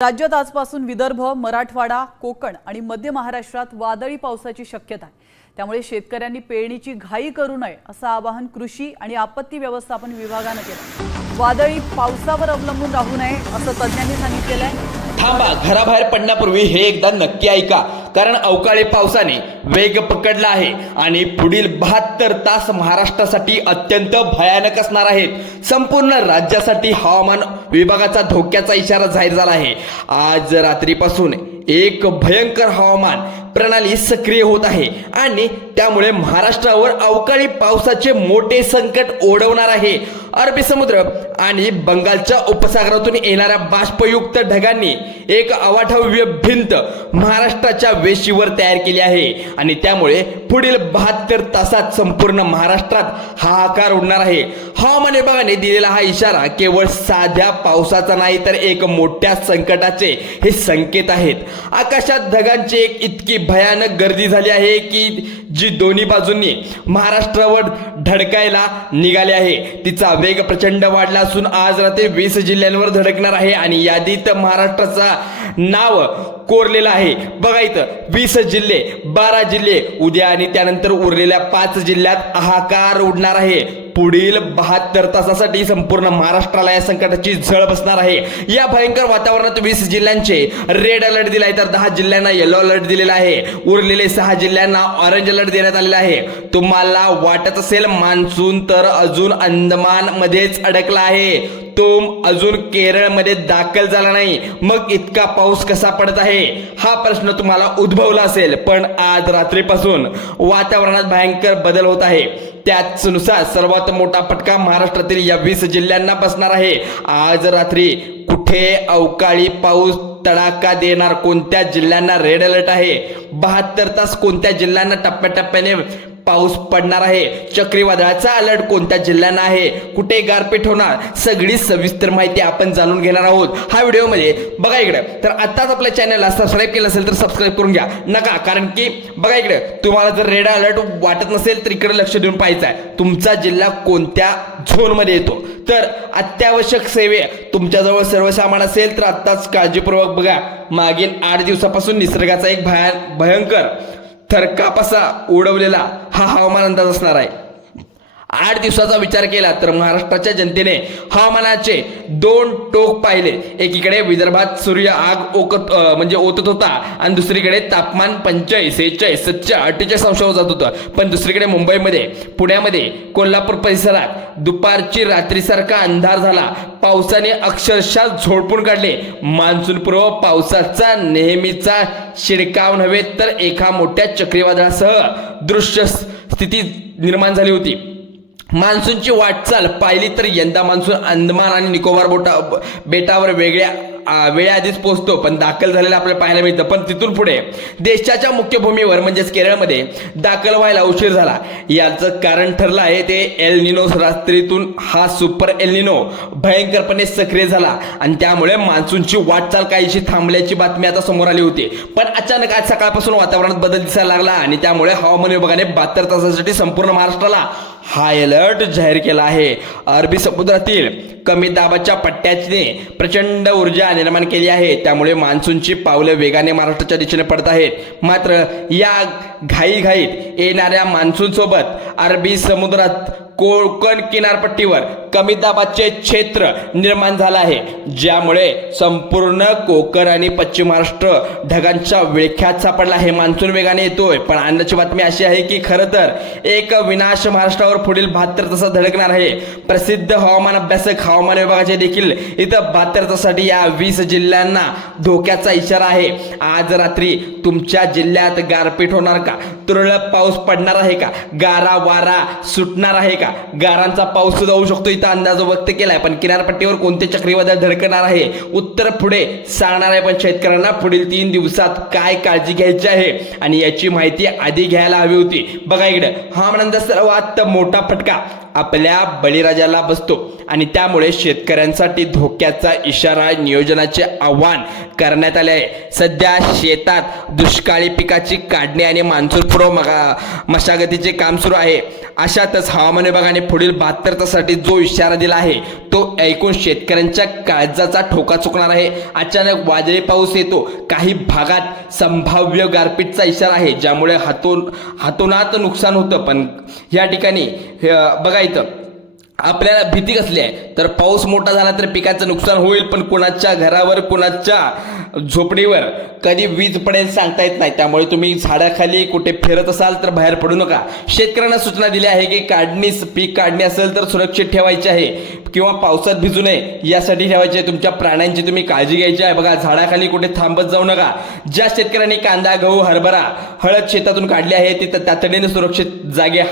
राज्यात आजपासून विदर्भ, मराठवाडा, कोकण आणि मध्य महाराष्ट्रात वादळी पावसाची शक्यता आहे। त्यामुळे शेतकऱ्यांनी पेरणीची घाई करू नये असं आवाहन कृषी आणि आपत्ती व्यवस्थापन विभागाने केलं। वादळी पावसावर अवलंबून राहू नये असं तज्ञांनी सांगितलेलं आहे। थांबा, घराबाहेर पडण्यापूर्वी हे एकदा नक्की ऐका, कारण अवकाळी पावसाने वेग पकडला आहे आणि पुढील 72 तास महाराष्ट्रासाठी अत्यंत भयानक असणार आहेत। संपूर्ण राज्यासाठी हवामान विभागाचा धोक्याचा इशारा जाहीर झाला आहे। आज रात्रीपासून एक भयंकर हवामान प्रणाली सक्रिय होत आहे आणि त्यामुळे महाराष्ट्रावर अवकाळी पावसाचे मोठे संकट ओढवणार आहे। अरबी समुद्र आणि बंगालच्या उपसागरातून येणाऱ्या बाष्पयुक्त ढगांनी एक अवाढव्य भिंत महाराष्ट्राच्या वेशीवर तयार केली आहे आणि त्यामुळे पुढील 72 तासात संपूर्ण महाराष्ट्रात हाहाकार उडणार आहे। हवामान विभागाने दिलेला हा इशारा केवळ साध्या पावसाचा नाही, तर एक मोठ्या संकटाचे हे संकेत आहेत। आकाशात ढगांची एक इतकी भयानक गर्दी झाली आहे की जी दोन्ही बाजूंनी महाराष्ट्रावर धडकायला निघाली आहे। तिचा वेग प्रचंड वाढला असून आज रात्री 20 जिल्ह्यांवर धडकणार आहे आणि यादीत महाराष्ट्राचा नाव कोरलेला आहे। बघा इथं 20 जिल्हे, 12 जिल्हे, उद्या आणि त्यानंतर उरलेल्या 5 जिल्ह्यात हाहाकार उडणार आहे। पुढील 72 तासासाठी संपूर्ण महाराष्ट्राला या संकटाची झळ बसणार आहे। या भयंकर वातावरणात 20 जिल्ह्यांचे रेड अलर्ट दिलाय, तर 10 जिल्ह्यांना येलो अलर्ट दिलेला आहे। उरलेले 6 जिल्ह्यांना ऑरेंज अलर्ट देण्यात आलेला आहे। तुम्हाला वाटत असेल मान्सून तर अजून अंदमान मध्येच अडकला आहे, तो अजून केरळमध्ये दाखल झाला नाही, मग इतका पाऊस कसा पडत आहे हा प्रश्न तुम्हाला उद्भवला असेल। पण आज रात्रीपासून वातावरणात भयंकर बदल होत आहे। त्याचनुसार सर्वात मोठा फटका महाराष्ट्रातील या 20 जिल्ह्यांना बसणार आहे। आज रात्री कुठे अवकाळी पाऊस तडाखा देणार, कोणत्या जिल्ह्यांना रेड अलर्ट आहे, 72 तास कोणत्या जिल्ह्यांना टप्प्याटप्प्याने पाऊस पडणार आहे, चक्रीवादळाचा अलर्ट कोणत्या जिल्ह्यांना आहे, कुठे गारपीट होणार, सगळी सविस्तर माहिती आपण जाणून घेणार आहोत हा व्हिडिओमध्ये। बघा इकडे, तर आताच आपल्या चॅनलला सबस्क्राईब केलं असेल तर सबस्क्राईब करून घ्या नका, कारण की बघा इकडे तुम्हाला जर रेड अलर्ट वाटत नसेल तर इकडे लक्ष देऊन पाहायचं आहे तुमचा जिल्हा कोणत्या झोनमध्ये येतो। तर अत्यावश्यक सेवे तुमच्याजवळ सर्वसामान्य असेल तर आत्ताच काळजीपूर्वक बघा। मागील 8 दिवसापासून निसर्गाचा एक भयंकर थरकापासा उडवलेला हा हवामान अंदाज असणार आहे। 8 दिवसाचा विचार केला तर महाराष्ट्राच्या जनतेने हवामानाचे 2 टोक पाहिले। एकीकडे विदर्भात सूर्य आग ओतत होता आणि दुसरीकडे तापमान 45, 46, 47, 48 अंशावर जात होतं। पण दुसरीकडे मुंबईमध्ये, पुण्यामध्ये, कोल्हापूर परिसरात दुपारची रात्रीसारखा अंधार झाला। पावसाने अक्षरशः झोडपून काढले। मान्सून पूर्व पावसाचा नेहमीचा शिडकाव नव्हे तर एका मोठ्या चक्रीवादळासह दृश्य स्थिती निर्माण झाली होती। मान्सूनची वाटचाल पाहिली तर यंदा मान्सून अंदमान आणि निकोबार बेटावर वेळेआधीच पोहोचतो, पण दाखल झालेला आपल्याला पाहायला मिळतं। पण तिथून पुढे देशाच्या मुख्य भूमीवर म्हणजेच केरळमध्ये दाखल व्हायला उशीर झाला। याचं कारण ठरलं आहे ते एल निनो। रात्रीतून हा सुपर एल निनो भयंकरपणे सक्रिय झाला आणि त्यामुळे मान्सूनची वाटचाल काहीशी थांबल्याची बातमी आता समोर आली होती। पण अचानक आज सकाळपासून वातावरणात बदल दिसायला लागला आणि त्यामुळे हवामान विभागाने 72 तासासाठी संपूर्ण महाराष्ट्राला हाय अलर्ट जाहीर केला आहे। अरबी समुद्रातील कमी दाबाच्या पट्ट्याने प्रचंड ऊर्जा निर्माण केली आहे, त्यामुळे मान्सूनची पावले वेगाने महाराष्ट्राच्या दिशेने पडत आहेत। मात्र या घाईघाईत येणाऱ्या मान्सून सोबत अरबी समुद्रात कोकण किनारपट्टीवर कमी दाबाचे क्षेत्र निर्माण झालं आहे, ज्यामुळे संपूर्ण कोकण आणि पश्चिम महाराष्ट्र ढगांच्या विळख्यात सापडला आहे। मान्सून वेगाने येतोय, पण आनंदाची बातमी अशी आहे की खरं तर एक विनाश महाराष्ट्रावर पुढील 72 तासात धडकणार आहे। प्रसिद्ध हवामान अभ्यासक हवामान विभागाचे देखील इथं 72 तासासाठी या 20 जिल्ह्यांना धोक्याचा इशारा आहे। आज रात्री तुमच्या जिल्ह्यात गारपीट होणार का, तुरळक पाऊस पडणार आहे का, गारा वारा सुटणार आहे का, गारांचा पाऊस सुद्धा होऊ शकतो इथं अंदाज व्यक्त केलाय। पण किनारपट्टीवर कोणते चक्रीवादळ धडकणार आहे उत्तर पुढे सांगणार आहे। पण शेतकऱ्यांना पुढील 3 दिवसात काय काळजी घ्यायची आहे आणि याची माहिती आधी घ्यायला हवी होती। बघा इकडे हवामानाचा सर्वात मोठा फटका आपल्या बळीराजाला बसतो आणि त्यामुळे शेतकऱ्यांसाठी धोक्याचा इशारा नियोजनाचे आव्हान करण्यात आले आहे। सध्या शेतात दुष्काळी पिकाची काढणी आणि मान्सूनपूर्व मशागतीचे काम सुरू आहे। अशातच हवामान विभागाने पुढील 72 तासासाठी जो इशारा दिला आहे तो ऐकून शेतकऱ्यांच्या काळजाचा ठोका चुकणार आहे। अचानक वादळी पाऊस येतो, काही भागात संभाव्य गारपीटचा इशारा आहे, ज्यामुळे हातोनात नुकसान होतं। पण या ठिकाणी बघा इथं आपल्याला भीती कसली आहे तर पाऊस मोठा झाला तर पिकाचं नुकसान होईल, पण कुणाच्या घरावर कुणाच्या झोपडीवर कधी वीज पडेल सांगता येत नाही। त्यामुळे तुम्ही झाडाखाली कुठे फिरत असाल तर बाहेर पडू नका। शेतकऱ्यांना सूचना दिली आहे की पीक काढणी असेल तर सुरक्षित ठेवायची आहे किंवा पावसात भिजू नये यासाठी ठेवायचे आहे। तुमच्या प्राण्यांची तुम्ही काळजी घ्यायची आहे। बघा झाडाखाली कुठे थांबत जाऊ नका। ज्या शेतकऱ्यांनी कांदा, गहू, हरभरा, हळद शेतातून काढली आहे ते तातडीने सुरक्षित जागे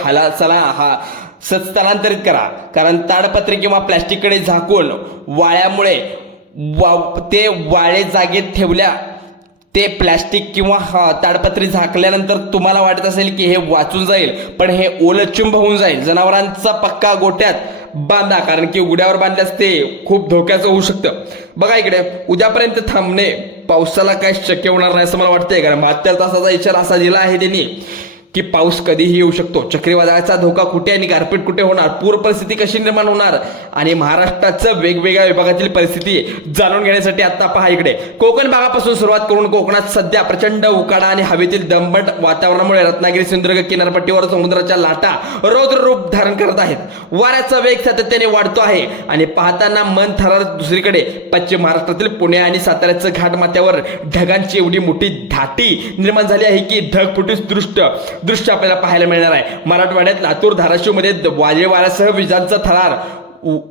स्थलांतरित करा, कारण ताडपत्री किंवा प्लॅस्टिककडे झाकून वाळ्यामुळे ते वाळे जागेत ठेवल्या ते प्लॅस्टिक किंवा ताडपत्री झाकल्यानंतर तुम्हाला वाटत असेल की हे वाचून जाईल, पण हे ओलचिंब होऊन जाईल। जनावरांचा पक्का गोट्यात बांधा, कारण की उघड्यावर बांधल्यास ते खूप धोक्याचं होऊ शकतं। बघा इकडे उद्यापर्यंत थांबणे पावसाला काय शक्य होणार नाही असं मला वाटतंय, कारण 72 तासाचा इशारा असा दिला आहे त्यांनी की पाऊस कधीही येऊ शकतो। चक्रीवादळाचा धोका कुठे आणि गारपीट कुठे होणार, पूर परिस्थिती कशी निर्माण होणार आणि महाराष्ट्राचं वेगवेगळ्या विभागातील परिस्थिती जाणून घेण्यासाठी आता पहा इकडे कोकण भागापासून सुरुवात करून कोकणात सध्या प्रचंड उकाडा आणि हवेतील दमट वातावरणामुळे रत्नागिरी सिंधुदुर्ग किनारपट्टीवर समुद्राच्या लाटा रौद्र रूप धारण करत आहेत। वाऱ्याचा वेग सातत्याने वाढतो आहे आणि पाहताना मन थरारत। दुसरीकडे पश्चिम महाराष्ट्रातील पुणे आणि साताऱ्याचं घाटमाथ्यावर ढगांची एवढी मोठी धाटी निर्माण झाली आहे की ढगफुटीस दृश्य आपल्याला पाहायला मिळणार आहे। मराठवाड्यात लातूर, धाराशिव मध्ये वादळी वाऱ्यासह विजांचा थरार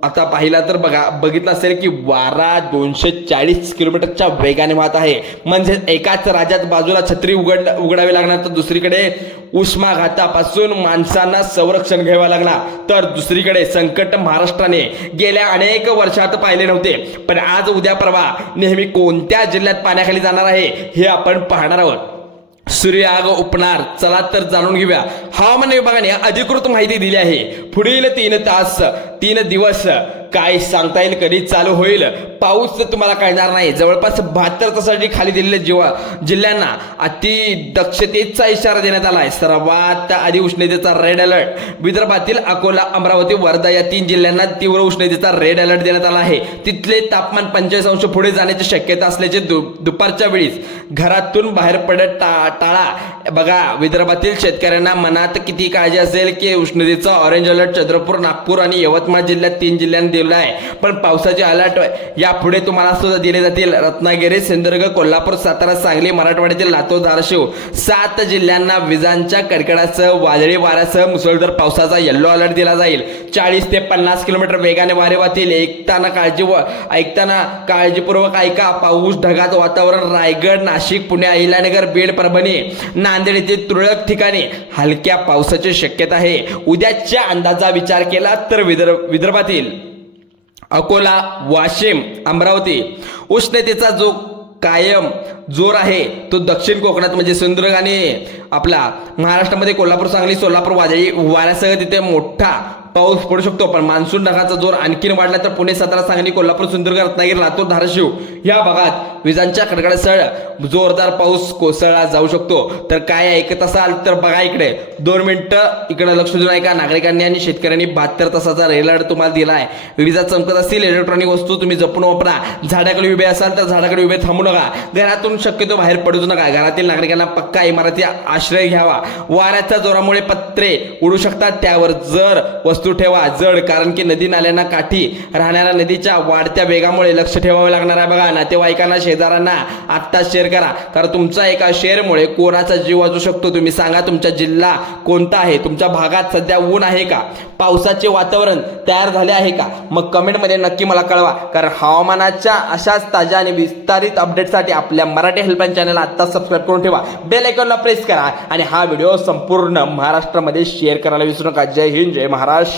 आता पाहिला तर बघितलं असेल की वारा 240 किलोमीटरच्या वेगाने वाहत आहे। म्हणजे एकाच राज्यात बाजूला छत्री उघडावी लागणार तर दुसरीकडे उष्माघातापासून माणसांना संरक्षण घ्यावं लागणार, तर दुसरीकडे संकट महाराष्ट्राने गेल्या अनेक वर्षात पाहिले नव्हते। पण आज उद्या परवा नेहमी कोणत्या जिल्ह्यात पाण्याखाली जाणार आहे हे आपण पाहणार आहोत। सूर्य आग उपणार, चला तर जाणून घेऊया। हवामान विभागाने अधिकृत माहिती दिली आहे। पुढील 3 दिवस काय सांगता येईल कधी चालू होईल पाऊस तर तुम्हाला कळणार नाही। जवळपास 72 तासासाठी खाली दिलेल्या जिल्ह्यांना अति दक्षतेचा इशारा देण्यात आला आहे। सर्वात आधी उष्णतेचा रेड अलर्ट विदर्भातील अकोला, अमरावती, वर्धा या 3 जिल्ह्यांना तीव्र उष्णतेचा रेड अलर्ट देण्यात आला आहे। तिथले तापमान 45 अंश पुढे जाण्याची शक्यता असल्याचे दुपारच्या वेळीच घरातून बाहेर पडत टाळा। बघा विदर्भातील शेतकऱ्यांना मनात किती काळजी असेल की उष्णतेचा ऑरेंज अलर्ट चंद्रपूर, नागपूर आणि यवतमाळ जिल्ह्यात 3 जिल्ह्यांना दिला आहे, पण पावसाचे अलर्ट यापुढे तुम्हाला सुद्धा दिले जातील। रत्नागिरी, सिंधुदुर्ग, कोल्हापूर, सातारा, सांगली, मराठवाड्यातील लातूर, धाराशिव 7 जिल्ह्यांना विजांच्या कडकडासह वादळी वाऱ्यासह मुसळधार पावसाचा येलो अलर्ट दिला जाईल। 40 ते 50 किलोमीटर वेगाने वारे वाहतील। ऐकताना काळजीपूर्वक ऐका। पाऊस ढगात वातावरण। रायगड, नाशिक, पुणे, अहिल्यानगर, बीड, परभणी, नांदेड येथील तुरळक ठिकाणी हलक्या पावसाची शक्यता आहे। उद्याच्या अंदाजा विचार केला तर विदर्भातील अकोला, वाशिम, अमरावती उष्णतेचा जो कायम जोर आहे तो दक्षिण कोकणात म्हणजे सिंधुदुर्ग आणि आपला महाराष्ट्रामध्ये कोल्हापूर, सांगली, सोलापूर वादळी वाऱ्यासह तिथे मोठा पाऊस पडू शकतो। पण मान्सून ढगाचा जोर आणखीन वाढला तर पुणे, सातारा, सांगली, कोल्हापूर, सिंधुदुर्ग, रत्नागिरी, लातूर, धाराशिव या भागात विजांच्या कडकडासह जोरदार पाऊस कोसळला जाऊ शकतो। तर काय ऐकत असाल तर बघा इकडे 2 मिनिटं इकडे लक्ष देऊन ऐका। नागरिकांनी आणि शेतकऱ्यांनी 72 तासाचा रेड अलर्ट तुम्हाला दिला आहे। विजा चमकत असतील, इलेक्ट्रॉनिक वस्तू तुम्ही जपून वापरा। झाडाकडे उभे असाल तर झाडाकडे उभे थांबू नका। घरातून शक्यतो बाहेर पडूच नका। घरातील नागरिकांना पक्का इमारती आश्रय घ्यावा। वाऱ्याच्या जोरामुळे पत्रे उडू शकतात, त्यावर जर वस्तू ठेवा जड, कारण की नदी नाल्यांना काठी राहणाऱ्या नदीच्या वाढत्या वेगामुळे लक्ष ठेवावे लागणार आहे। बघा नातेवाईकांना, शेजाऱ्यांना आत्ता शेअर करा, कारण तुमचा एका शेअरमुळे कोणाचा जीव वाचू शकतो। तुम्ही सांगा तुमचा जिल्हा कोणता आहे, तुमच्या भागात सध्या ऊन आहे का, पावसाचे वातावरण तयार झाले आहे का, मग कमेंटमध्ये नक्की मला कळवा। कारण हवामानाच्या अशाच ताज्या आणि विस्तारित अपडेटसाठी आपल्या मराठी हेल्पलाईन चॅनल आत्ता सबस्क्राईब करून ठेवा, बेल आयकॉनला प्रेस करा आणि हा व्हिडिओ संपूर्ण महाराष्ट्रामध्ये शेअर करायला विसरू नका। जय हिंद, जय महाराष्ट्र।